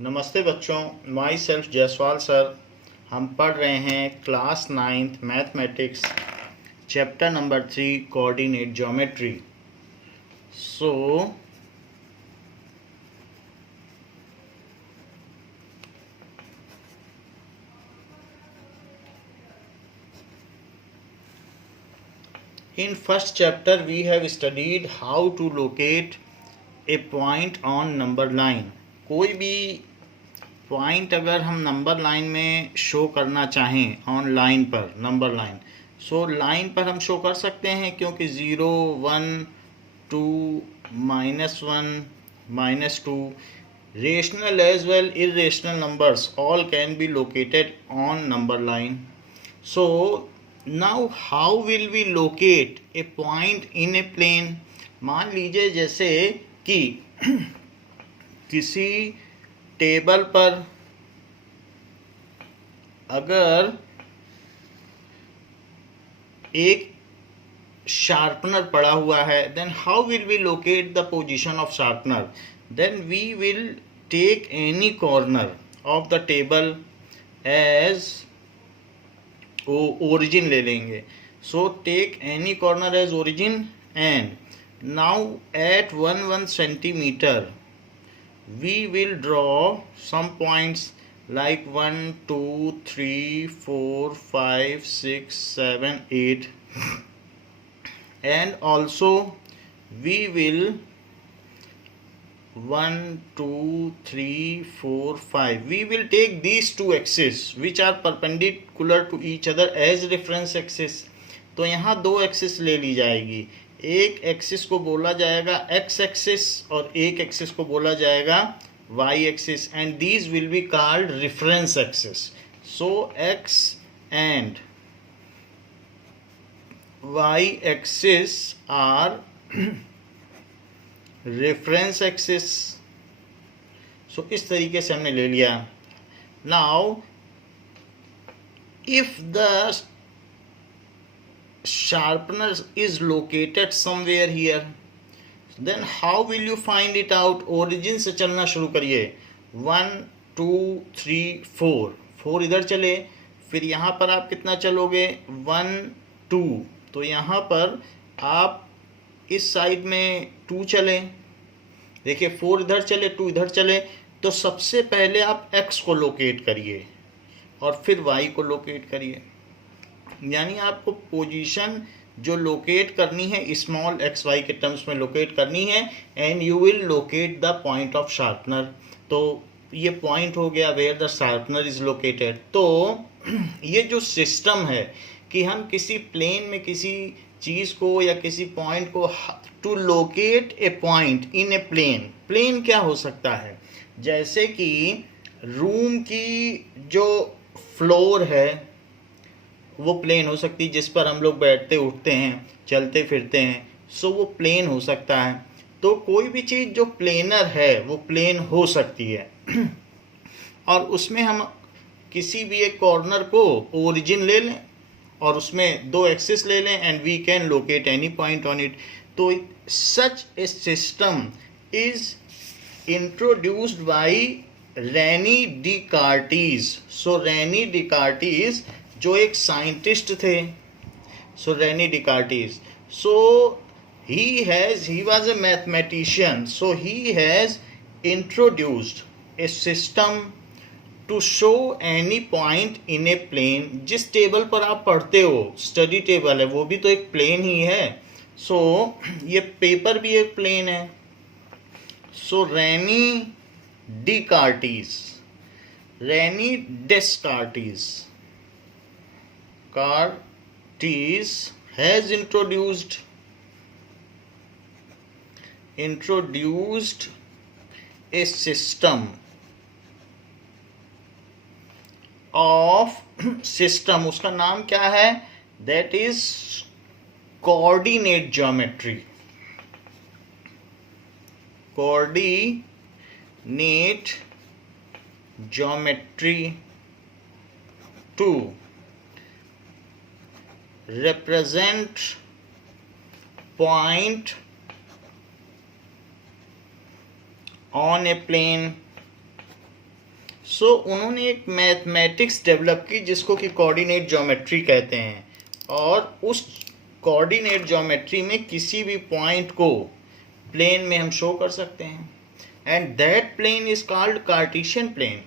नमस्ते बच्चों, my self Jaiswal sir. हम पढ़ रहे हैं class 9th mathematics chapter number 3 coordinate geometry. So in first chapter we have studied how to locate a point on number line। कोई भी point अगर हम नंबर लाइन में शो करना चाहें ऑन लाइन पर, नंबर लाइन, सो लाइन पर हम शो कर सकते हैं क्योंकि 0 1 2 -1 -2 rational as well irrational numbers all can be located on number line। so now how will we locate a point in a plane। मान लीजिए जैसे कि किसी टेबल पर अगर एक शार्पनर पड़ा हुआ है, then how will we locate the position of sharpener? Then we will take any corner of the table as origin ले लेंगे। so take any corner as origin and now at 1 centimeter we will draw some points like 1 2 3 4 5 6 7 8 and also we will 1 2 3 4 5 we will take these two axes which are perpendicular to each other as reference axis। तो यहाँ दो axis ले ली जाएगी, एक axis को बोला जाएगा x axis और एक एक्सिस को बोला जाएगा y axis and these will be called reference axis. So x and y axis are reference axis. So इस तरीके से हमने ले लिया। Now if the sharpener is located somewhere here, then how will you find it out? origin से चलना शुरू करिए। 1 2 3 4 4 इधर चले, फिर यहाँ पर आप कितना चलोगे 1 2, तो यहाँ पर आप इस साइड में 2 चले, देखिए 4 इधर चले 2 इधर चले। तो सबसे पहले आप x को लोकेट करिए और फिर y को लोकेट करिए, यानी आपको पोजीशन जो लोकेट करनी है स्मॉल एक्स वाई के टर्म्स में लोकेट करनी है and you will locate the point of sharpener. तो ये पॉइंट हो गया where the sharpener is located. तो ये जो सिस्टम है कि हम किसी प्लेन में किसी चीज़ को या किसी पॉइंट को to locate a point in a plane. Plane क्या हो सकता है, जैसे कि रूम की जो फ्लोर है वो प्लेन हो सकती है, जिस पर हम लोग बैठते उठते हैं चलते फिरते हैं, सो वो प्लेन हो सकता है। तो कोई भी चीज़ जो प्लेनर है वो प्लेन हो सकती है और उसमें हम किसी भी एक कॉर्नर को ओरिजिन ले लें और उसमें दो एक्सिस ले लें and we can locate any point on it. तो such a system is introduced by Rene Descartes. So Rene Descartes जो एक साइंटिस्ट थे, so Rene Descartes, so he was a mathematician, so he has introduced a system to show any point in a plane। जिस table पर आप पढ़ते हो study table है वो भी तो एक प्लेन ही है। सो ये पेपर भी एक प्लेन है। सो Rene डिकार्टिस, rainy डेस्कार्टिस has introduced a system of system, उसका नाम क्या है, that is coordinate geometry। coordinate geometry to represent point on a plane उन्होंने एक मैथमेटिक्स डेवलप की जिसको कि कोऑर्डिनेट ज्योमेट्री कहते हैं, और उस कोऑर्डिनेट ज्योमेट्री में किसी भी पॉइंट को प्लेन में हम शो कर सकते हैं, and that plane is called Cartesian plane.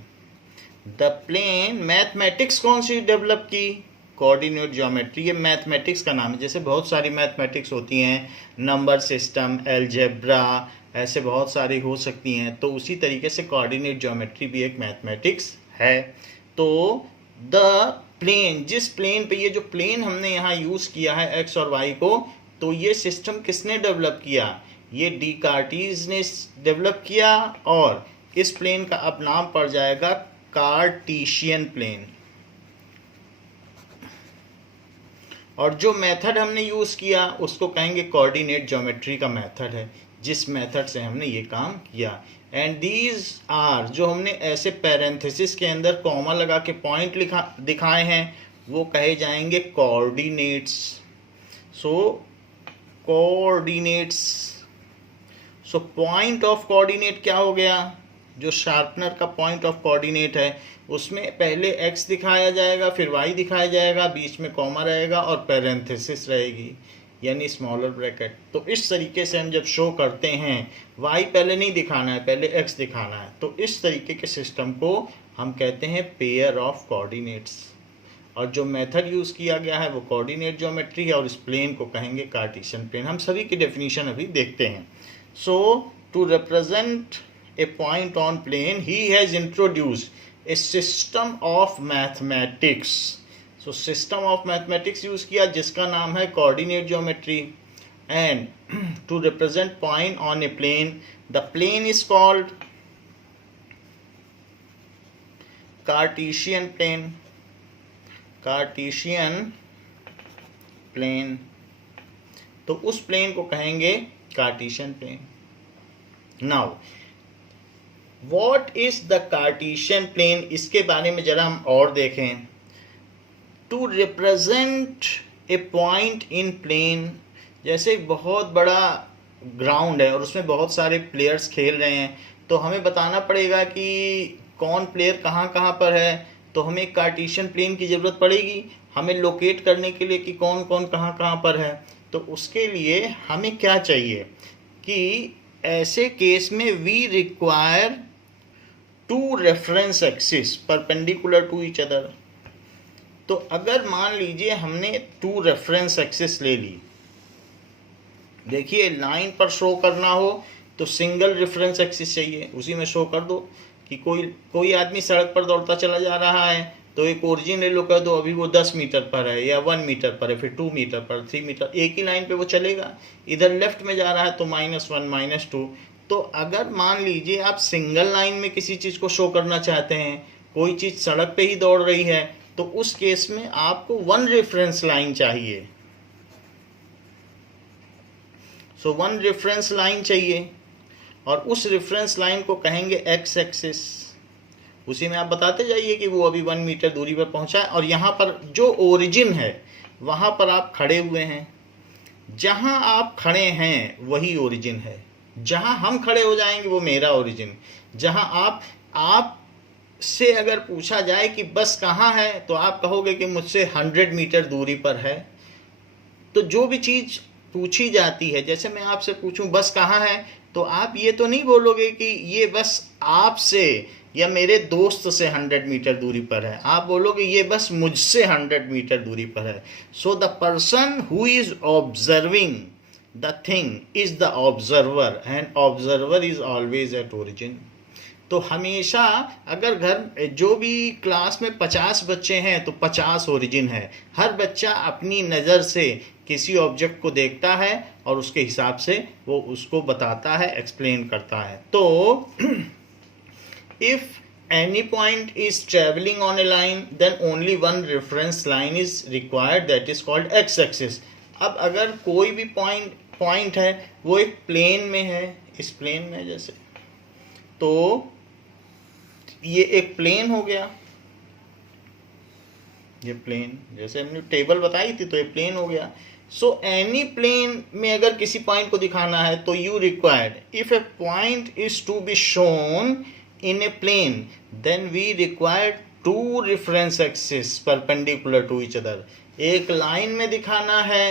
The plane mathematics कौन सी डेवलप की? Coordinate geometry. ये मैथमेटिक्स का नाम है, जैसे बहुत सारी मैथमेटिक्स होती हैं, नंबर सिस्टम, अलजेब्रा, ऐसे बहुत सारी हो सकती हैं, तो उसी तरीके से कोऑर्डिनेट ज्योमेट्री भी एक मैथमेटिक्स है। तो द प्लेन, जिस प्लेन पे, ये जो प्लेन हमने यहाँ यूज़ किया है एक्स और वाई को, तो ये सिस्टम किसने डेवलप किया? ये डिकार्टीज ने डेवलप किया, और इस प्लेन का अब नाम पड़ जाएगा कार्टेशियन प्लेन। और जो मेथड हमने यूज़ किया उसको कहेंगे कोऑर्डिनेट ज्योमेट्री का मेथड है, जिस मेथड से हमने ये काम किया। एंड दीज आर, जो हमने ऐसे पैरेंथेसिस के अंदर कॉमा लगा के पॉइंट दिखाए हैं, वो कहे जाएंगे coordinates. Coordinates. Point of coordinate क्या हो गया? जो शार्पनर का पॉइंट ऑफ कोऑर्डिनेट है, उसमें पहले x दिखाया जाएगा, फिर y दिखाया जाएगा, बीच में कॉमा रहेगा और पैरेंथेसिस रहेगी, यानी स्मॉलर ब्रैकेट। तो इस तरीके से हम जब शो करते हैं, y पहले नहीं दिखाना है, पहले x दिखाना है, तो इस तरीके के सिस्टम को हम कहते हैं पेयर ऑफ कोऑर्डिनेट्स। और जो मेथड यूज़ किया गया है वो कोऑर्डिनेट ज्योमेट्री है, और इस प्लेन को कहेंगे कार्टेशियन प्लेन। हम सभी की डेफिनेशन अभी देखते हैं। To represent a point on plane, he has introduced a system of mathematics. System of mathematics use किया जिसका नाम है coordinate geometry, and to represent point on a plane, the plane is called Cartesian plane. Cartesian plane, तो उस plane को कहेंगे Cartesian plane. Now What is the Cartesian plane? इसके बारे में जरा हम और देखें। To represent a point in plane, जैसे एक बहुत बड़ा ग्राउंड है और उसमें बहुत सारे प्लेयर्स खेल रहे हैं, तो हमें बताना पड़ेगा कि कौन प्लेयर कहाँ कहाँ पर है, तो हमें एक कार्टेशियन प्लेन की ज़रूरत पड़ेगी हमें लोकेट करने के लिए कि कौन कौन कहाँ कहाँ पर है। तो उसके लिए हमें क्या चाहिए कि ऐसे केस में we require to reference axis perpendicular to each other. तो अगर मान लीजिए हमने टू रेफरेंस एक्सिस ले ली, देखिए लाइन पर शो करना हो तो सिंगल रेफरेंस एक्सिस चाहिए, उसी में शो कर दो कि कोई आदमी सड़क पर दौड़ता चला जा रहा है, तो एक ओरिजिन ले लो, कर दो अभी वो 10 मीटर पर है या 1 मीटर पर है, फिर 2 मीटर पर, 3 मीटर, एक ही लाइन पे वो चलेगा। इधर लेफ्ट में जा रहा है तो -1 -2। तो अगर मान लीजिए आप सिंगल लाइन में किसी चीज़ को शो करना चाहते हैं, कोई चीज़ सड़क पे ही दौड़ रही है, तो उस केस में आपको 1 रेफरेंस लाइन चाहिए। 1 रेफरेंस लाइन चाहिए, और उस रेफरेंस लाइन को कहेंगे एक्स एक्सिस। उसी में आप बताते जाइए कि वो अभी 1 मीटर दूरी पर पहुंचा है, और यहाँ पर जो ओरिजिन है वहाँ पर आप खड़े हुए हैं। जहाँ आप खड़े हैं वही ओरिजिन है, जहाँ हम खड़े हो जाएंगे वो मेरा ओरिजिन। जहाँ आप से अगर पूछा जाए कि बस कहाँ है, तो आप कहोगे कि मुझसे 100 मीटर दूरी पर है। तो जो भी चीज़ पूछी जाती है, जैसे मैं आपसे पूछूं बस कहाँ है, तो आप ये तो नहीं बोलोगे कि ये बस आपसे या मेरे दोस्त से 100 मीटर दूरी पर है, आप बोलोगे ये बस मुझसे 100 मीटर दूरी पर है। So the person who is observing the thing is the observer, and observer is always at origin. तो हमेशा अगर घर जो भी क्लास में 50 बच्चे हैं तो 50 ओरिजिन है। हर बच्चा अपनी नज़र से किसी ऑब्जेक्ट को देखता है और उसके हिसाब से वो उसको बताता है, एक्सप्लेन करता है। तो if any point is traveling on a line, then only one reference line is required, that is called x-axis. अब अगर कोई भी पॉइंट है वो एक प्लेन में है, इस प्लेन में जैसे, तो ये एक प्लेन हो गया, ये प्लेन जैसे हमने टेबल बताई थी, तो ये प्लेन हो गया। सो एनी प्लेन में अगर किसी पॉइंट को दिखाना है तो you required, if a point is to be shown in a plane, then we require two reference axes perpendicular to each other. एक लाइन में दिखाना है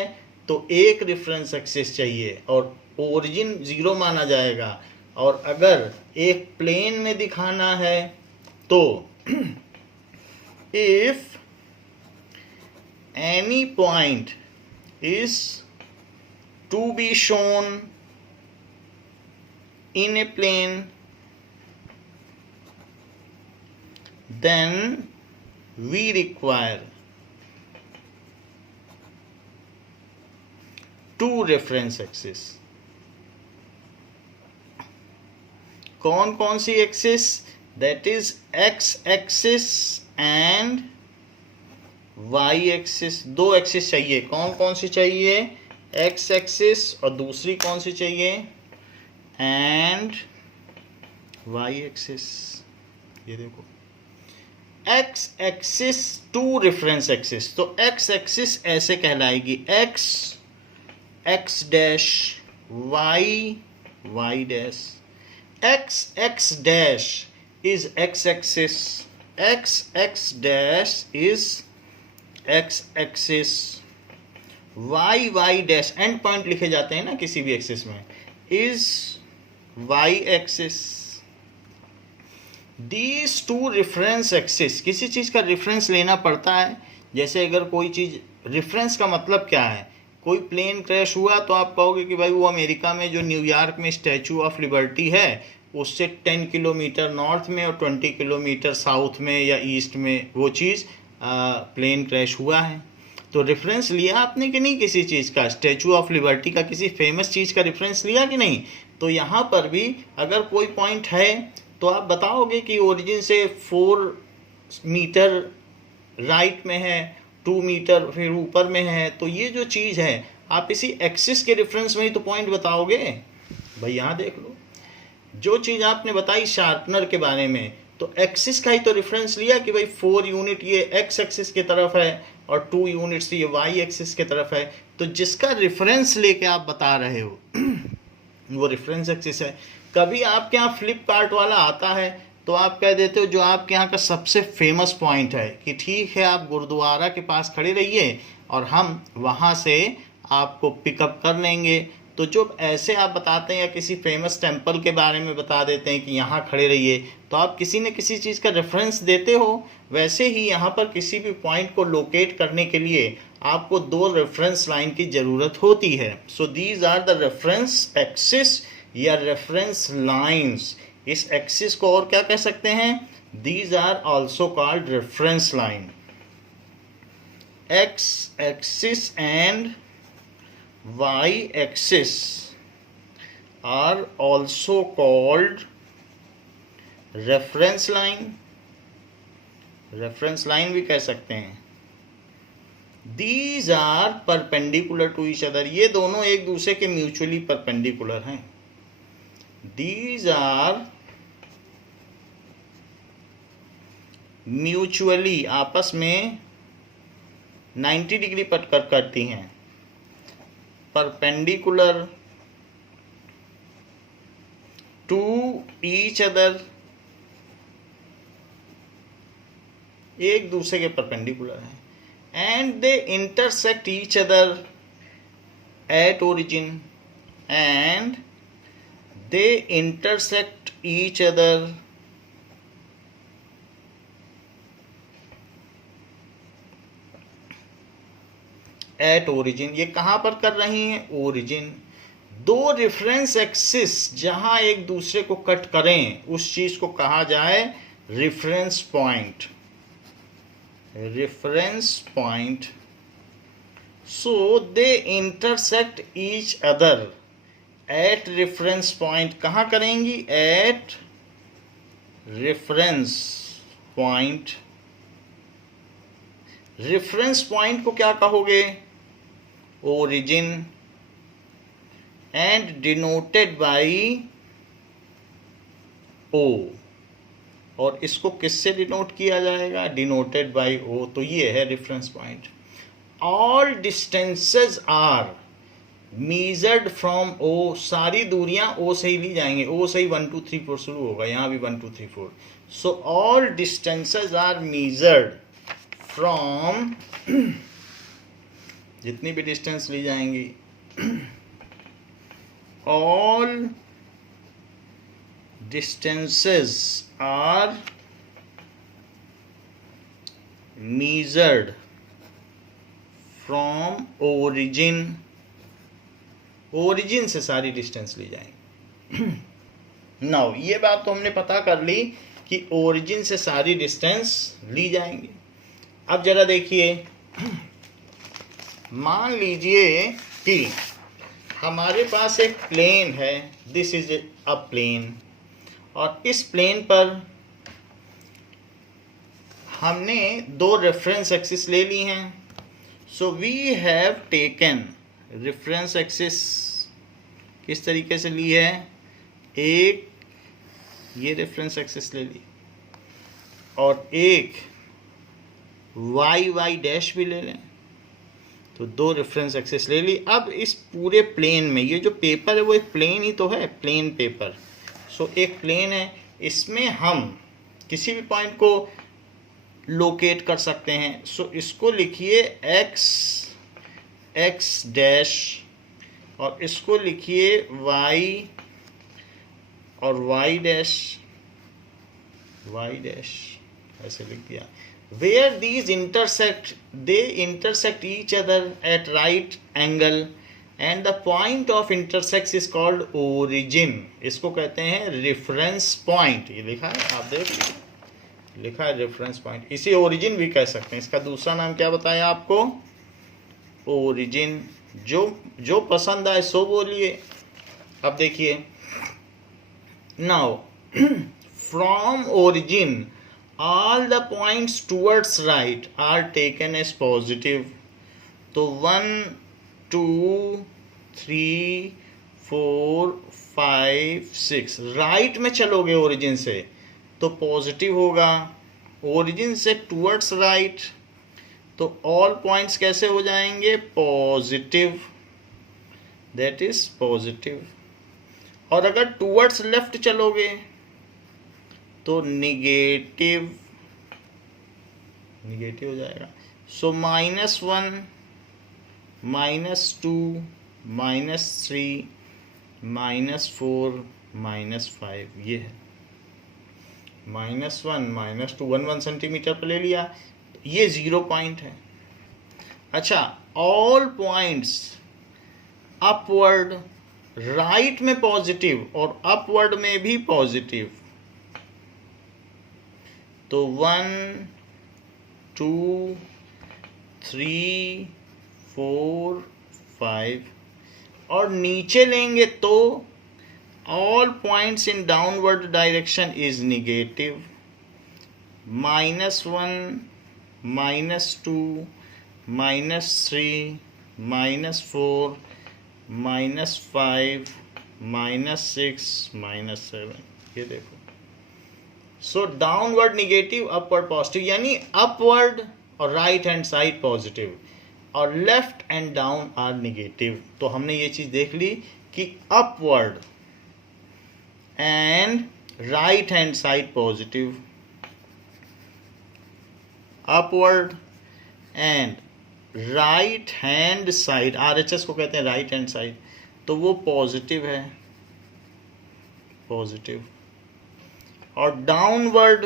तो एक रेफरेंस एक्सिस चाहिए और ओरिजिन 0 माना जाएगा, और अगर एक प्लेन में दिखाना है तो if any point is to be shown in a plane, then we require two reference axes. कौन कौन सी axis? That is x axis and y axis. दो एक्सिस चाहिए. कौन कौन सी चाहिए? एक्स एक्सिस, और दूसरी कौन सी चाहिए? And y axis. ये देखो, x axis two reference axis. तो एक्स एक्सिस ऐसे कहलाएगी x x dash, y y dash. X x dash is x axis, x x dash is x axis, y y dash and point लिखे जाते हैं ना किसी भी एक्सिस में, is y axis. These two reference axis, किसी चीज़ का reference लेना पड़ता है. जैसे अगर कोई चीज़, रेफरेंस का मतलब क्या है? कोई प्लेन क्रैश हुआ तो आप कहोगे कि भाई वो अमेरिका में जो न्यूयॉर्क में स्टैचू ऑफ लिबर्टी है उससे 10 किलोमीटर नॉर्थ में और 20 किलोमीटर साउथ में या ईस्ट में वो चीज़ प्लेन क्रैश हुआ है. तो रेफरेंस लिया आपने कि नहीं किसी चीज़ का? स्टैचू ऑफ लिबर्टी का किसी फेमस चीज़ का रेफरेंस लिया कि नहीं? तो यहाँ पर भी अगर कोई पॉइंट है तो आप बताओगे कि ओरिजिन से 4 मीटर राइट में है, 2 मीटर फिर ऊपर में है. तो ये जो चीज़ है आप इसी एक्सिस के रेफरेंस में ही तो पॉइंट बताओगे. भाई यहाँ देख लो, जो चीज़ आपने बताई शार्पनर के बारे में, तो एक्सिस का ही तो रेफरेंस लिया कि भाई 4 यूनिट ये एक्स एक्सिस की तरफ है और 2 यूनिट्स ये वाई एक्सिस की तरफ है. तो जिसका रेफरेंस लेके आप बता रहे हो वो रेफरेंस एक्सिस है. कभी आपके यहाँ फ्लिपकार्ट वाला आता है तो आप कह देते हो जो आपके यहाँ का सबसे फेमस पॉइंट है कि ठीक है आप गुरुद्वारा के पास खड़े रहिए और हम वहाँ से आपको पिकअप कर लेंगे. तो जो ऐसे आप बताते हैं या किसी फेमस टेम्पल के बारे में बता देते हैं कि यहाँ खड़े रहिए, तो आप किसी न किसी चीज़ का रेफरेंस देते हो. वैसे ही यहाँ पर किसी भी पॉइंट को लोकेट करने के लिए आपको 2 रेफरेंस लाइन की ज़रूरत होती है. So these are the reference axis या रेफरेंस लाइन्स. इस एक्सिस को और क्या कह सकते हैं? These are also called reference line. X axis and y axis are also called reference line. reference line भी कह सकते हैं. These are perpendicular to each other. ये दोनों एक दूसरे के म्यूचुअली परपेंडिकुलर हैं. These are म्यूचुअली आपस में 90 डिग्री पर करती हैं. perpendicular to each other, एक दूसरे के परपेंडिकुलर हैं. and they intersect each other at origin, and they intersect each other at origin. ये कहाँ पर कर रही हैं? ओरिजिन. 2 रेफरेंस एक्सिस जहाँ एक दूसरे को कट करें उस चीज़ को कहा जाए reference point. Reference point. So they intersect each other at reference point. कहाँ करेंगी? At reference point. Reference point को क्या कहोगे? origin and denoted by O. और इसको किससे डिनोट किया जाएगा? Denoted by O. तो ये है reference point. All distances are measured from O, सारी दूरियां ओ से ही ली जाएंगे, ओ से ही 1 2 3 4 शुरू होगा, यहाँ भी 1 2 3 4. So all distances are measured from, जितनी भी डिस्टेंस ली जाएंगी, all distances are measured from origin, origin से सारी डिस्टेंस ली जाएंगी. नाउ ये बात तो हमने पता कर ली कि ओरिजिन से सारी डिस्टेंस ली जाएंगी. अब जरा देखिए, मान लीजिए कि हमारे पास एक प्लेन है, दिस इज अ प्लेन, और इस प्लेन पर हमने दो रेफरेंस एक्सिस ले ली हैं. So we have taken reference axis, किस तरीके से ली है, एक ये रेफरेंस एक्सिस ले ली और एक वाई वाई डैश भी ले लें, तो दो रेफरेंस एक्सिस ले ली. अब इस पूरे प्लेन में, ये जो पेपर है वो एक प्लेन ही तो है, प्लेन पेपर. सो एक प्लेन है, इसमें हम किसी भी पॉइंट को लोकेट कर सकते हैं. सो इसको लिखिए एक्स डैश, और इसको लिखिए वाई और वाई डैश, ऐसे लिख दिया. Where these intersect, they intersect each other at right angle and the point of intersection is called origin. इसको कहते हैं रेफरेंस पॉइंट. ये लिखा है, आप देख लीजिए, लिखा है रेफरेंस पॉइंट. इसी ओरिजिन भी कह सकते हैं. इसका दूसरा नाम क्या बताया आपको, ओरिजिन. जो पसंद आए सो बोलिए. अब देखिए, now from origin all the points towards right are taken as positive. तो 1 2 3 4 5 6 राइट में चलोगे ओरिजिन से तो पॉजिटिव होगा. ओरिजिन से टूवर्ड्स राइट तो ऑल पॉइंट्स कैसे हो जाएंगे, पॉजिटिव, दैट इज पॉजिटिव. और अगर टूवर्ड्स लेफ्ट चलोगे तो निगेटिव हो जाएगा. सो -1 -2 -3 -4 -5, ये है. -1 -2 1 सेंटीमीटर पर ले लिया, ये 0 पॉइंट है. अच्छा, ऑल पॉइंट्स अपवर्ड, राइट में पॉजिटिव और अपवर्ड में भी पॉजिटिव. तो 1 2 3 4 5, और नीचे लेंगे तो all points in downward direction is negative. -1 -2 -3 -4 -5 -6 -7, ये देखो. So downward negative, upward positive, यानी अपवर्ड और राइट हैंड साइड पॉजिटिव और left and down are negative. तो हमने ये चीज देख ली कि upward and right hand side positive, upward and right hand side, RHS को कहते हैं right hand side, तो वो पॉजिटिव है, पॉजिटिव. और downward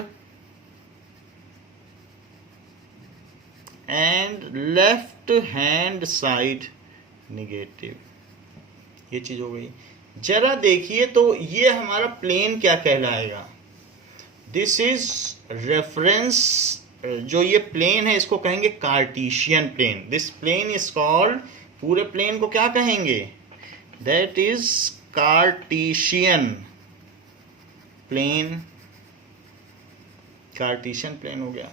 and left hand side negative. ये चीज हो गई. जरा देखिए तो ये हमारा प्लेन क्या कहलाएगा, दिस इज रेफरेंस. जो ये प्लेन है इसको कहेंगे Cartesian plane. This plane is called, पूरे प्लेन को क्या कहेंगे, that is Cartesian plane. Cartesian plane हो गया.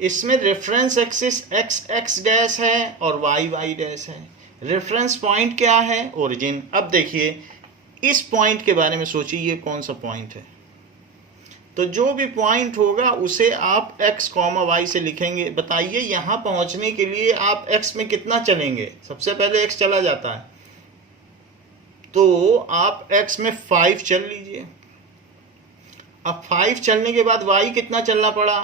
इसमें रेफरेंस एक्सिस x डैश है और y डैश है. रेफरेंस पॉइंट क्या है, ओरिजिन. अब देखिए इस पॉइंट के बारे में सोचिए, ये कौन सा पॉइंट है. तो जो भी पॉइंट होगा उसे आप x, y से लिखेंगे. बताइए यहाँ पहुँचने के लिए आप x में कितना चलेंगे, सबसे पहले x चला जाता है, तो आप x में 5 चल लीजिए। अब 5 चलने के बाद y कितना चलना पड़ा,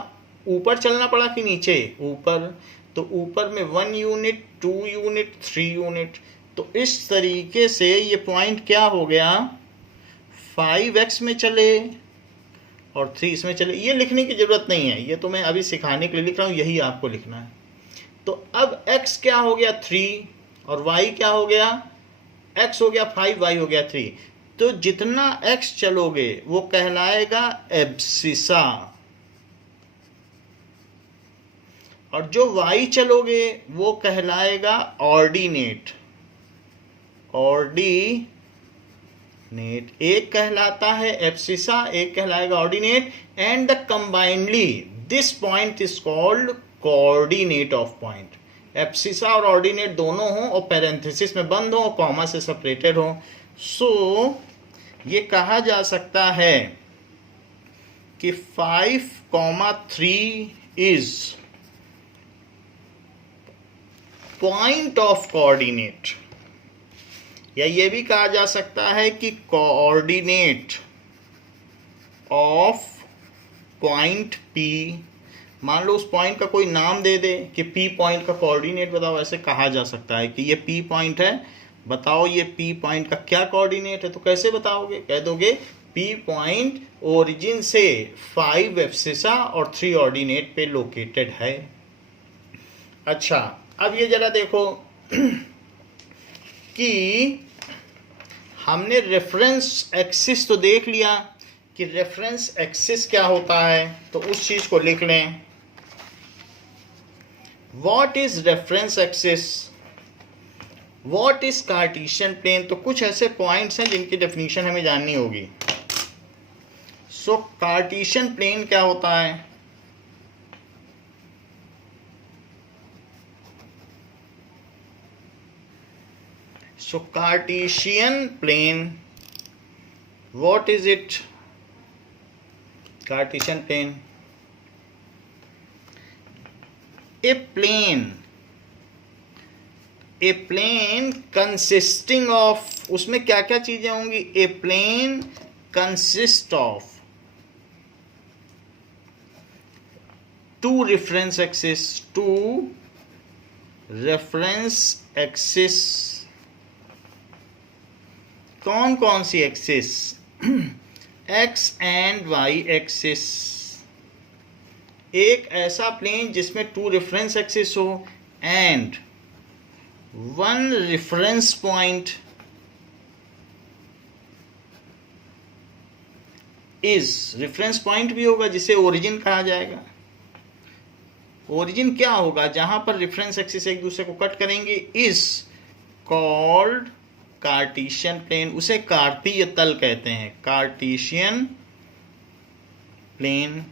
ऊपर चलना पड़ा कि नीचे, ऊपर। तो ऊपर में 1 यूनिट, 2 यूनिट, 3 यूनिट। तो इस तरीके से ये पॉइंट क्या हो गया, 5x में चले और 3 इसमें चले। ये लिखने की ज़रूरत नहीं है, ये तो मैं अभी सिखाने के लिए लिख रहा हूँ, यही आपको लिखना है। तो अब x क्या हो गया 3 और y क्या हो गया, x हो गया 5, y हो गया 3। तो जितना x चलोगे वो कहलाएगा एब्सिसा, और जो y चलोगे वो कहलाएगा ऑर्डिनेट। ऑर्डिनेट एक कहलाता है एब्सिसा, एक कहलाएगा ordinate. And the combinedly this point is called coordinate of point. Abscissa और ऑर्डिनेट दोनों हो और पैरेंथेसिस में बंद हो और कॉमा से सेपरेटेड हो। सो ये कहा जा सकता है कि 5,3 इज पॉइंट ऑफ कोऑर्डिनेट, या ये भी कहा जा सकता है कि कोऑर्डिनेट ऑफ पॉइंट P। मान लो उस पॉइंट का कोई नाम दे दे कि P पॉइंट का कोऑर्डिनेट बताओ, ऐसे कहा जा सकता है कि ये P पॉइंट है, बताओ ये P पॉइंट का क्या कोऑर्डिनेट है। तो कैसे बताओगे, कह दोगे P पॉइंट ओरिजिन से 5 एब्सिसा और 3 ऑर्डिनेट पे लोकेटेड है। अच्छा, अब ये जरा देखो कि हमने रेफरेंस एक्सिस तो देख लिया कि रेफरेंस एक्सिस क्या होता है, तो उस चीज को लिख लें। What is reference axis, what is Cartesian plane. तो कुछ ऐसे पॉइंट्स हैं जिनकी डेफिनेशन हमें जाननी होगी। सो कार्टेशियन प्लेन क्या होता है, so Cartesian plane, what is it? Cartesian plane, a plane consisting of, उसमें क्या क्या चीजें होंगी, a plane consist of 2 reference axis। कौन कौन सी axis, x and y axis. एक ऐसा प्लेन जिसमें 2 रेफरेंस एक्सिस हो and 1 reference point is, reference point भी होगा जिसे ओरिजिन कहा जाएगा। ओरिजिन क्या होगा, जहां पर रेफरेंस एक्सिस एक दूसरे को कट करेंगे, इज कॉल्ड कार्टेशियन प्लेन। उसे कार्तीय तल कहते हैं, Cartesian plane.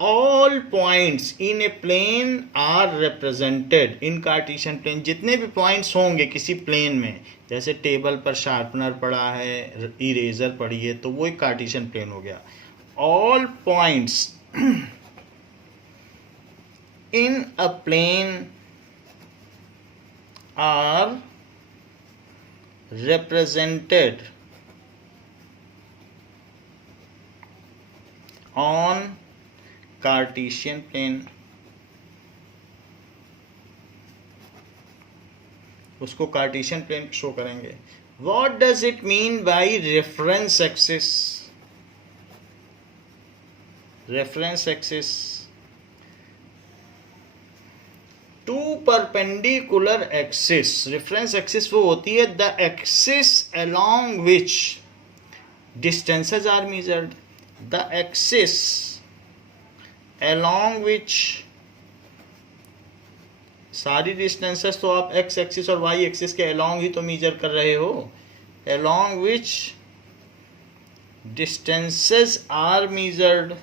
All points in a plane are represented in Cartesian plane. जितने भी पॉइंट्स होंगे किसी प्लेन में, जैसे टेबल पर शार्पनर पड़ा है, इरेजर पड़ी है, तो वो एक कार्टेशियन प्लेन हो गया। All points in a plane are represented on Cartesian plane। उसको कार्टेशियन प्लेन शो करेंगे। What does it mean by reference axis? Reference axis, 2 perpendicular axis। Reference axis वो होती है the axis along which distances are measured। The axis along which, सारी distances तो आप x axis और y axis के along ही तो मेजर कर रहे हो। along which distances are measured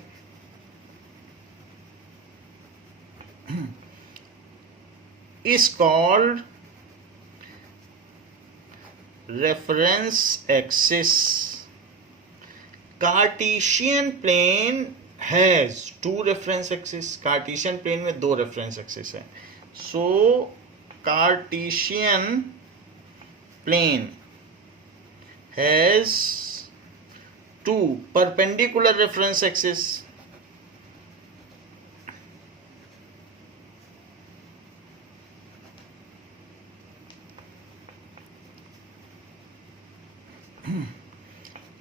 is called reference axis। Cartesian plane has 2 reference axis। Cartesian plane में 2 reference axis है। So Cartesian plane has two perpendicular reference axes.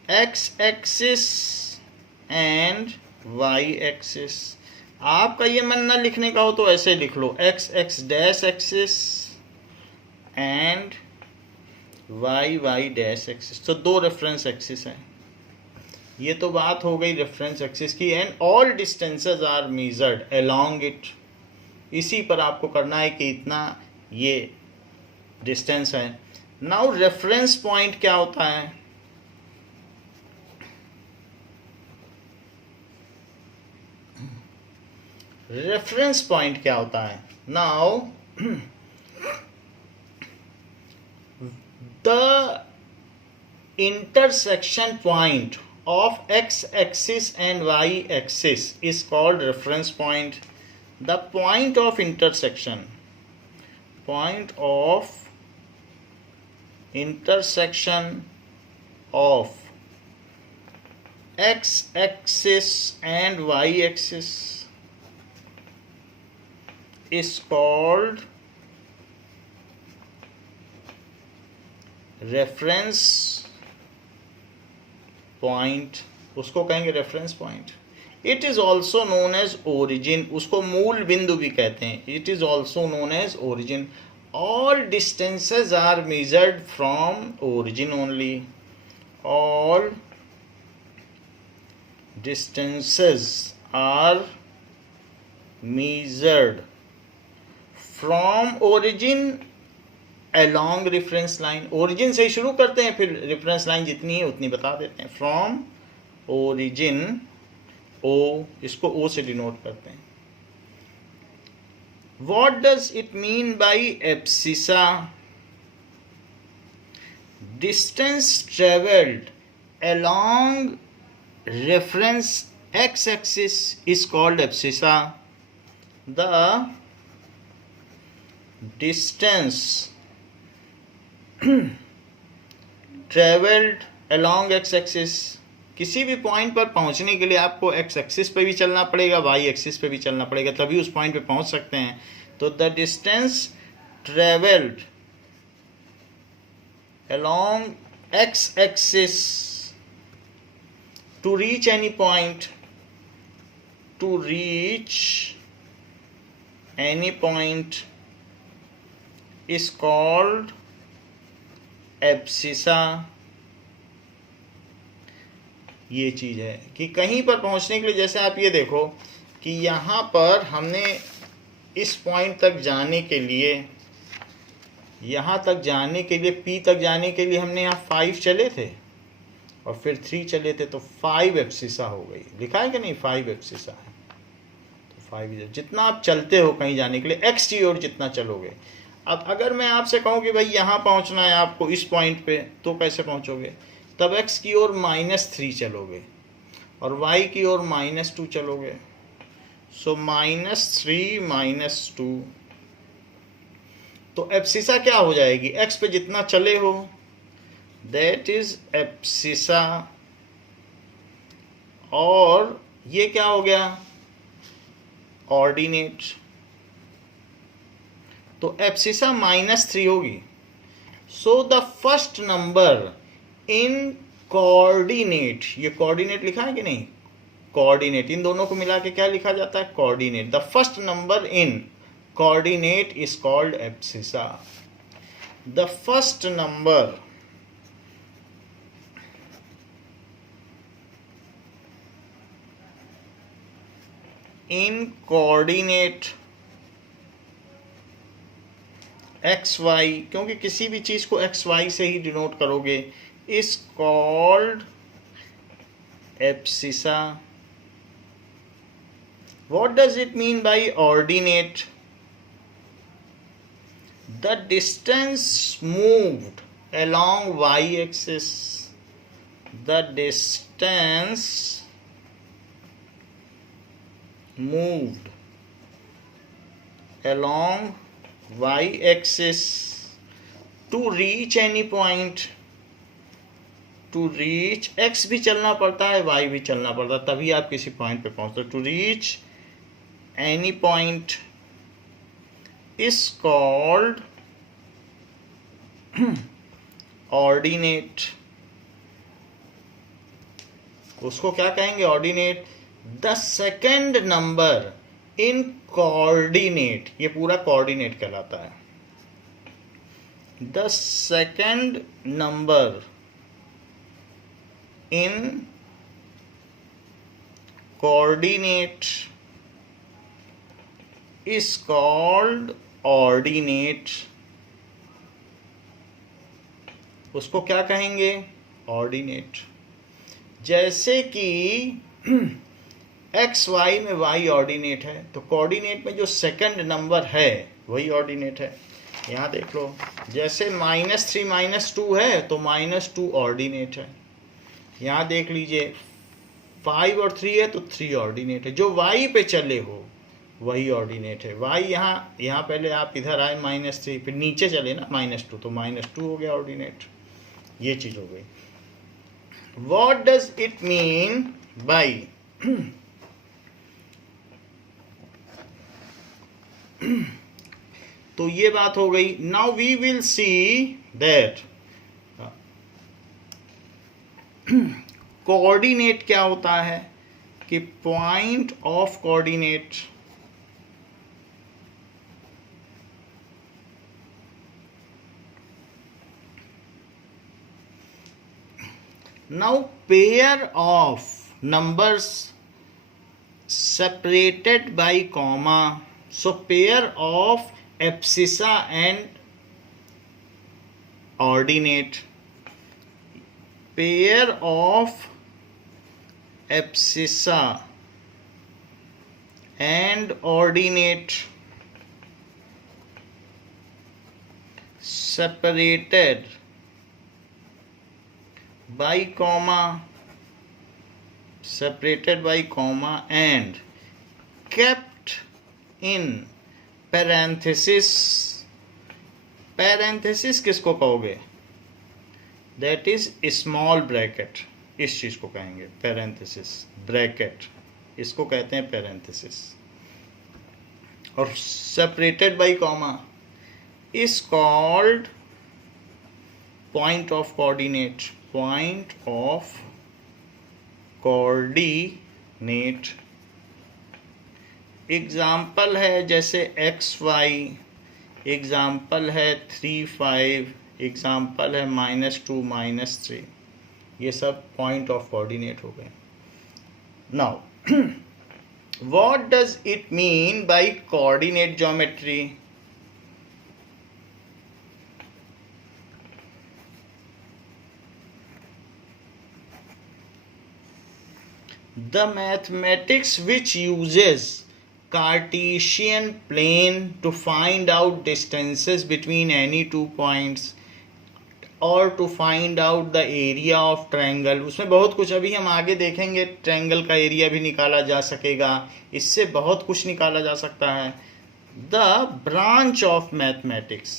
X axis and Y axis. आपका ये मन ना लिखने का हो तो ऐसे लिख लो, x x dash axis and y y dash axis. तो दो रेफरेंस एक्सिस हैं. ये तो बात हो गई रेफरेंस एक्सिस की. And all distances are measured along it. इसी पर आपको करना है कि इतना ये डिस्टेंस है. नाउ रेफरेंस पॉइंट क्या होता है? रेफरेंस पॉइंट क्या होता है? Now the intersection point of x axis and y axis is called reference point. The point of intersection of x axis and y axis is called reference point. उसको कहेंगे reference point. It is also known as origin. उसको मूल बिंदु भी कहते हैं. It is also known as origin. All distances are measured from origin only. All distances are measured from origin along reference line. origin से ही शुरू करते हैं, फिर reference line जितनी है उतनी बता देते हैं. from origin, o, इसको o से डिनोट करते हैं. what does it mean by abscissa? distance traveled along reference x axis is called abscissa. The distance traveled along x axis. किसी भी पॉइंट पर पहुंचने के लिए आपको x एक्सिस पे भी चलना पड़ेगा, y एक्सिस पे भी चलना पड़ेगा, तभी उस पॉइंट पे पहुंच सकते हैं. तो the distance travelled along x axis to reach any point, is called abscissa. ये चीज़ है कि कहीं पर पहुंचने के लिए, जैसे आप ये देखो कि यहाँ पर हमने इस पॉइंट तक जाने के लिए, यहाँ तक जाने के लिए, P तक जाने के लिए हमने यहाँ 5 चले थे और फिर 3 चले थे, तो 5 एब्सिसा हो गई. लिखा है कि नहीं? 5 एब्सिसा है. तो 5 जितना आप चलते हो कहीं जाने के लिए, एक्स की ओर जितना चलोगे. अब अगर मैं आपसे कहूँ कि भाई यहाँ पहुँचना है आपको इस पॉइंट पे, तो कैसे पहुँचोगे? तब x की ओर -3 चलोगे और y की ओर -2 चलोगे. सो -3 -2. तो एब्सिसा क्या हो जाएगी? x पे जितना चले हो, दैट इज एब्सिसा. और ये क्या हो गया? ऑर्डिनेट. तो एब्सिसा -3 होगी. So the first number in coordinate, ये कोऑर्डिनेट लिखा है कि नहीं? कोऑर्डिनेट, इन दोनों को मिला के क्या लिखा जाता है? Coordinate. The first number in coordinate is called abscissa. The first number in coordinate x y, क्योंकि किसी भी चीज को एक्स वाई से ही डिनोट करोगे, is called abscissa. What does it mean by ordinate? The distance moved along y-axis. The distance moved along y-axis to reach any point, to reach x भी चलना पड़ता है, वाई भी चलना पड़ता है, तभी आप किसी पॉइंट पे पहुंचते हो। To reach any point is called ordinate. उसको क्या कहेंगे? Ordinate. The second number in coordinate, ये पूरा कोऑर्डिनेट कहलाता है। The second number in coordinate is called ordinate. उसको क्या कहेंगे? ऑर्डिनेट। जैसे कि एक्स वाई में वाई ऑर्डिनेट है, तो कोऑर्डिनेट में जो सेकंड नंबर है वही ऑर्डिनेट है। यहाँ देख लो, जैसे -3 -2 है तो -2 ऑर्डिनेट है। यहाँ देख लीजिए 5 और 3 है तो 3 ऑर्डिनेट है। जो वाई पे चले हो वही ऑर्डिनेट है। वाई यहाँ पहले आप इधर आए -3, फिर नीचे चले ना -2, तो -2 हो गया ऑर्डिनेट। ये चीज हो गई। What does it mean by तो ये बात हो गई। Now we will see that coordinate क्या होता है, कि point of coordinate. Now pair of numbers separated by comma. So pair of abscissa and ordinate. Pair of abscissa and ordinate separated by comma, separated by comma and kept in parenthesis. parenthesis किसको कहोगे? That is small bracket, इस चीज को कहेंगे parenthesis, bracket, इसको कहते हैं parenthesis। और separated by comma is called point of coordinate, point of coordinate। Example है जैसे XY, एग्जाम्पल है 3 5, एग्जाम्पल है -2 -3, ये सब पॉइंट ऑफ कोऑर्डिनेट हो गए। Now what does it mean by coordinate geometry? The mathematics which uses Cartesian plane to find out distances between any two points or to find out the area of triangle, उसमें बहुत कुछ अभी हम आगे देखेंगे। Triangle का area भी निकाला जा सकेगा, इससे बहुत कुछ निकाला जा सकता है। The branch of mathematics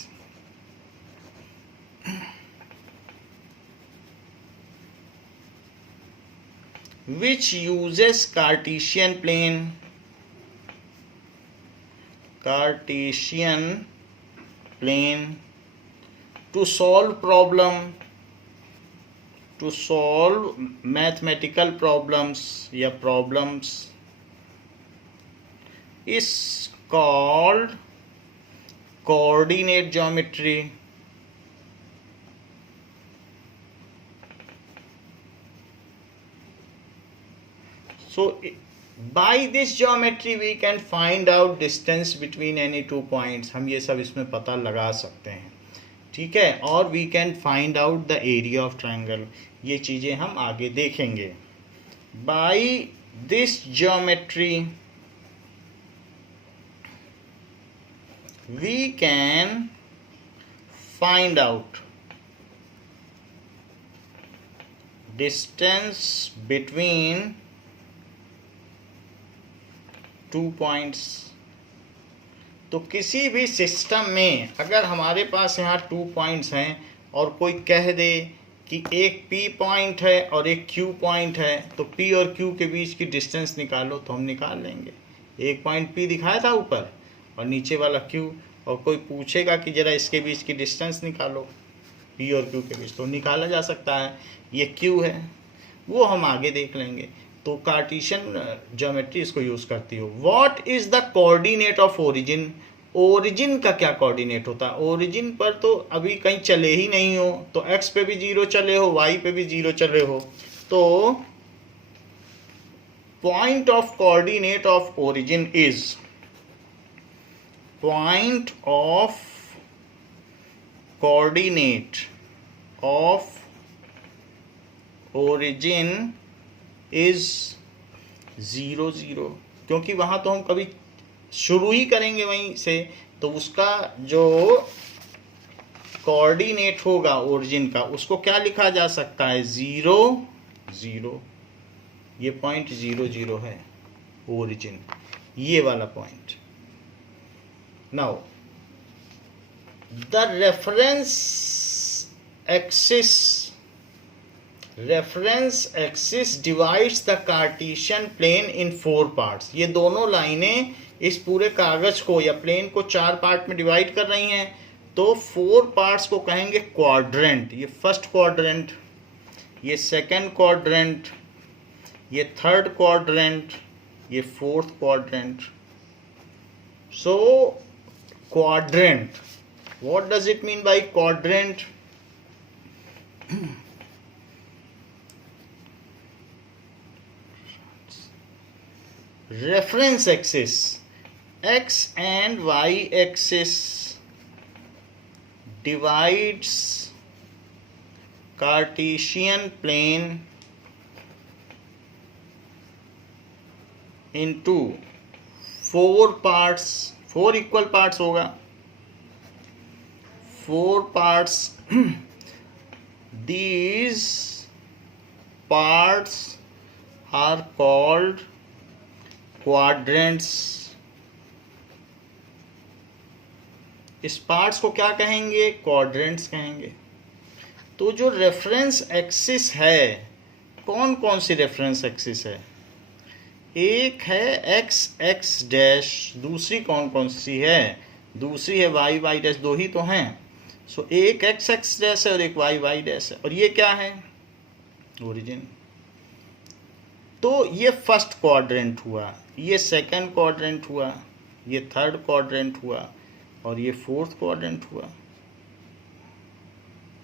which uses Cartesian plane to solve mathematical problems या problems is called coordinate geometry। So by this geometry we can find out distance between any two points। हम ये सब इसमें पता लगा सकते हैं, ठीक है। और we can find out the area of triangle, ये चीज़ें हम आगे देखेंगे। By this geometry we can find out distance between two points, तो किसी भी सिस्टम में अगर हमारे पास यहाँ 2 पॉइंट्स हैं और कोई कह दे कि एक P पॉइंट है और एक Q पॉइंट है, तो P और Q के बीच की डिस्टेंस निकालो, तो हम निकाल लेंगे। एक पॉइंट P दिखाया था ऊपर और नीचे वाला Q, और कोई पूछेगा कि ज़रा इसके बीच की डिस्टेंस निकालो P और Q के बीच, तो निकाला जा सकता है। ये Q है, वो हम आगे देख लेंगे। तो कार्टेशियन ज्योमेट्री इसको यूज़ करती हो। What is the coordinate of origin? Origin का क्या कोऑर्डिनेट होता है? ओरिजिन पर तो अभी कहीं चले ही नहीं हो, तो x पे भी 0 चले हो, y पे भी 0 चले हो, तो point of coordinate of origin is, point of coordinate of origin is 0 0, क्योंकि वहां तो हम कभी शुरू ही करेंगे वहीं से, तो उसका जो कोऑर्डिनेट होगा ओरिजिन का, उसको क्या लिखा जा सकता है? 0 0। ये पॉइंट 0 0 है ओरिजिन, ये वाला point. Now the reference axis divides the Cartesian plane in 4 parts. ये दोनों लाइनें इस पूरे कागज को या प्लेन को 4 पार्ट में डिवाइड कर रही हैं, तो 4 पार्ट्स को कहेंगे क्वाड्रेंट। ये फर्स्ट क्वाड्रेंट, ये सेकंड क्वाड्रेंट, ये थर्ड क्वाड्रेंट, ये fourth quadrant. So quadrant, what does it mean by quadrant? reference axis, x and y axis divides Cartesian plane into 4 parts, 4 equal parts होगा, 4 parts। These parts are called quadrants. इस parts को क्या कहेंगे? Quadrants कहेंगे। तो जो reference axis है, कौन कौन सी रेफरेंस एक्सिस है? एक है एक्स एक्स डैश, दूसरी कौन कौन सी है? दूसरी है वाई वाई डैश, 2 ही तो हैं। सो एक एक्स एक्स डैश है और एक वाई वाई डैश है, और ये क्या है? ओरिजिन। तो ये फर्स्ट क्वाड्रेंट हुआ, ये सेकंड क्वाड्रेंट हुआ, ये थर्ड क्वाड्रेंट हुआ, और ये फोर्थ क्वाड्रेंट हुआ।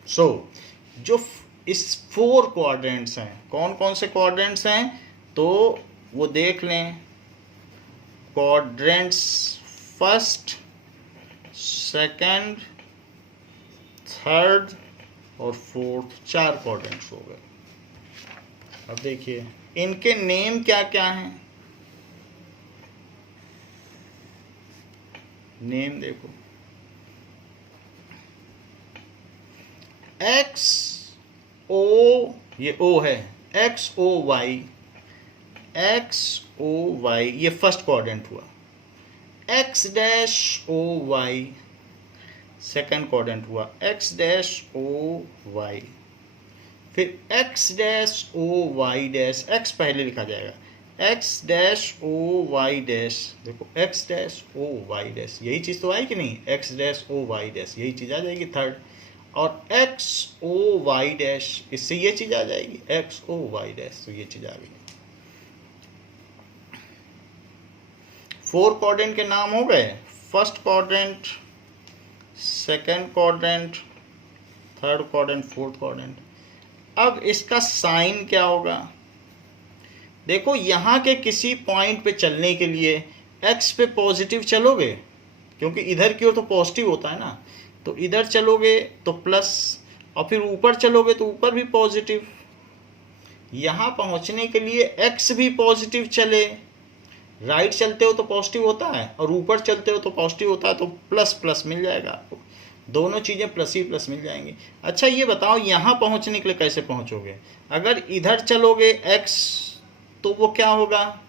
सो जो इस 4 क्वाड्रेंट्स हैं, कौन कौन से क्वाड्रेंट्स हैं? तो वो देख लें। क्वाड्रेंट्स फर्स्ट, सेकंड, थर्ड और फोर्थ, 4 क्वाड्रेंट्स हो गए। अब देखिए इनके नेम क्या क्या हैं? नेम देखो, एक्स ओ, ये ओ है, x O y, x O y, ये फर्स्ट क्वाड्रेंट हुआ। X dash O y, second quadrant हुआ। एक्स डैश ओ वाई, फिर x dash O y dash, x पहले लिखा जाएगा, x dash O y dash, देखो x dash O y dash, यही चीज़ तो आई कि नहीं? X dash O y dash, यही चीज़ आ जाएगी थर्ड। और एक्स ओ वाई डैश, इससे ये चीज़ आ जाएगी, एक्स ओ वाई डैश, तो ये चीज़ आ गई। 4 क्वाड्रेंट के नाम हो गए, first quadrant, second quadrant, third quadrant, fourth quadrant. अब इसका साइन क्या होगा? देखो यहाँ के किसी पॉइंट पे चलने के लिए x पे पॉजिटिव चलोगे, क्योंकि इधर की ओर तो पॉजिटिव होता है ना, तो इधर चलोगे तो प्लस, और फिर ऊपर चलोगे तो ऊपर भी पॉजिटिव। यहाँ पहुँचने के लिए x भी पॉजिटिव चले, राइट चलते हो तो पॉजिटिव होता है और ऊपर चलते हो तो पॉजिटिव होता है, तो प्लस प्लस मिल जाएगा आपको, दोनों चीज़ें प्लस ही प्लस मिल जाएंगी। अच्छा ये बताओ यहाँ पहुँचने के लिए कैसे पहुँचोगे? अगर इधर चलोगे x तो वो क्या होगा?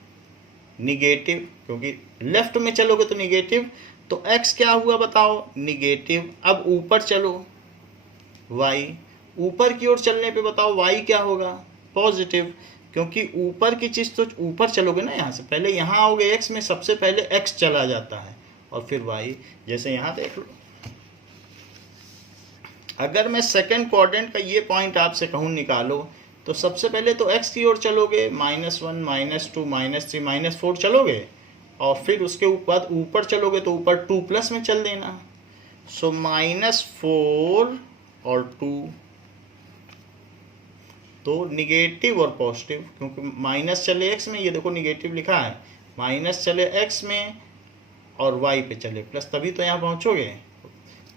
निगेटिव, क्योंकि लेफ्ट में चलोगे तो निगेटिव, तो x क्या हुआ बताओ, निगेटिव। अब ऊपर चलो, y, ऊपर की ओर चलने पे बताओ y क्या होगा, पॉजिटिव, क्योंकि ऊपर की चीज़ तो ऊपर चलोगे ना, यहाँ से पहले यहाँ आओगे x में, सबसे पहले x चला जाता है और फिर y। जैसे यहाँ देख लो, अगर मैं सेकंड क्वाड्रेंट का ये पॉइंट आपसे कहूँ निकालो, तो सबसे पहले तो x की ओर चलोगे, -1 -2 -3 -4 चलोगे, और फिर उसके बाद ऊपर चलोगे तो ऊपर 2 प्लस में चल देना। सो -4 और 2, तो निगेटिव और पॉजिटिव, क्योंकि माइनस चले x में, ये देखो निगेटिव लिखा है, माइनस चले x में और y पे चले प्लस, तभी तो यहाँ पहुँचोगे।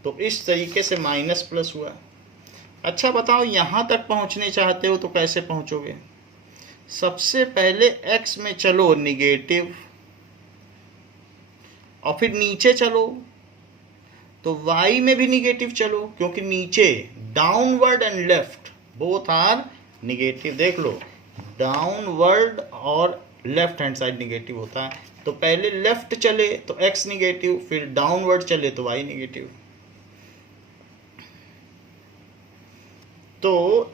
तो इस तरीके से माइनस प्लस हुआ। अच्छा बताओ, यहाँ तक पहुँचने चाहते हो तो कैसे पहुँचोगे? सबसे पहले x में चलो निगेटिव, और फिर नीचे चलो तो y में भी निगेटिव चलो, क्योंकि नीचे downward and left both are negative. देख लो, डाउनवर्ड और लेफ्ट हैंड साइड निगेटिव होता है, तो पहले लेफ्ट चले तो x निगेटिव, फिर डाउनवर्ड चले तो y निगेटिव। तो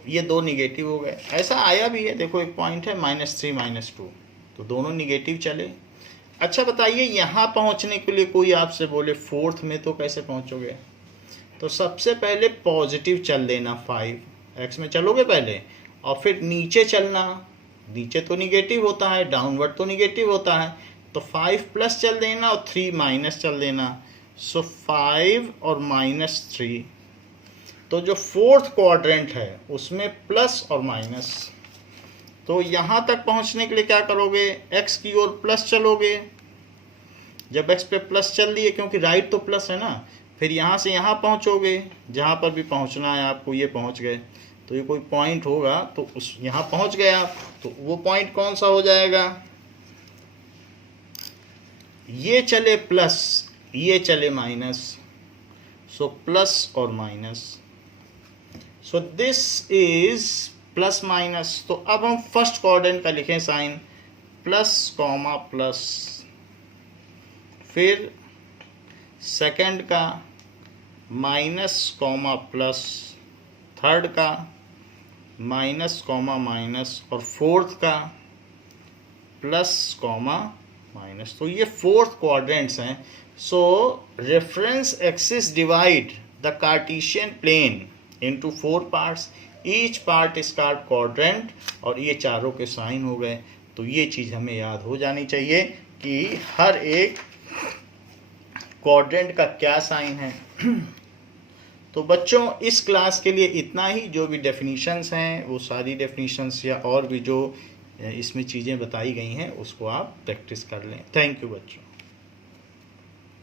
ये दो निगेटिव हो गए। ऐसा आया भी है, देखो एक पॉइंट है -3 -2, तो दोनों निगेटिव चले। अच्छा बताइए, यहाँ पहुँचने के लिए कोई आपसे बोले फोर्थ में तो कैसे पहुँचोगे? तो सबसे पहले पॉजिटिव चल देना, 5 x में चलोगे पहले, और फिर नीचे चलना, नीचे तो निगेटिव होता है, डाउनवर्ड तो निगेटिव होता है, तो 5 प्लस चल देना और 3 माइनस चल देना। सो 5 और -3, तो जो फोर्थ क्वाड्रेंट है उसमें प्लस और माइनस। तो यहाँ तक पहुँचने के लिए क्या करोगे, x की ओर प्लस चलोगे। जब x पे प्लस चल दिए, क्योंकि राइट तो प्लस है ना, फिर यहाँ से यहाँ पहुँचोगे, जहाँ पर भी पहुँचना है आपको, ये पहुँच गए, तो ये कोई पॉइंट होगा तो उस यहाँ पहुँच गए आप, तो वो पॉइंट कौन सा हो जाएगा? ये चले प्लस, ये चले माइनस, सो प्लस और minus. So this is plus minus. तो अब हम फर्स्ट क्वाड्रेंट का लिखें साइन, प्लस कॉमा प्लस, फिर सेकंड का माइनस कॉमा प्लस, थर्ड का माइनस कॉमा माइनस, और फोर्थ का प्लस कॉमा माइनस। तो ये फोर्थ क्वाड्रेंट्स हैं। So reference axis divide the Cartesian plane into 4 parts, each part is called quadrant, और ये चारों के साइन हो गए। तो ये चीज़ हमें याद हो जानी चाहिए कि हर एक क्वाड्रेंट का क्या साइन है। तो बच्चों, इस क्लास के लिए इतना ही। जो भी डेफिनीशंस हैं वो सारी डेफिनीशंस या और भी जो इसमें चीज़ें बताई गई हैं उसको आप प्रैक्टिस कर लें। थैंक यू बच्चों।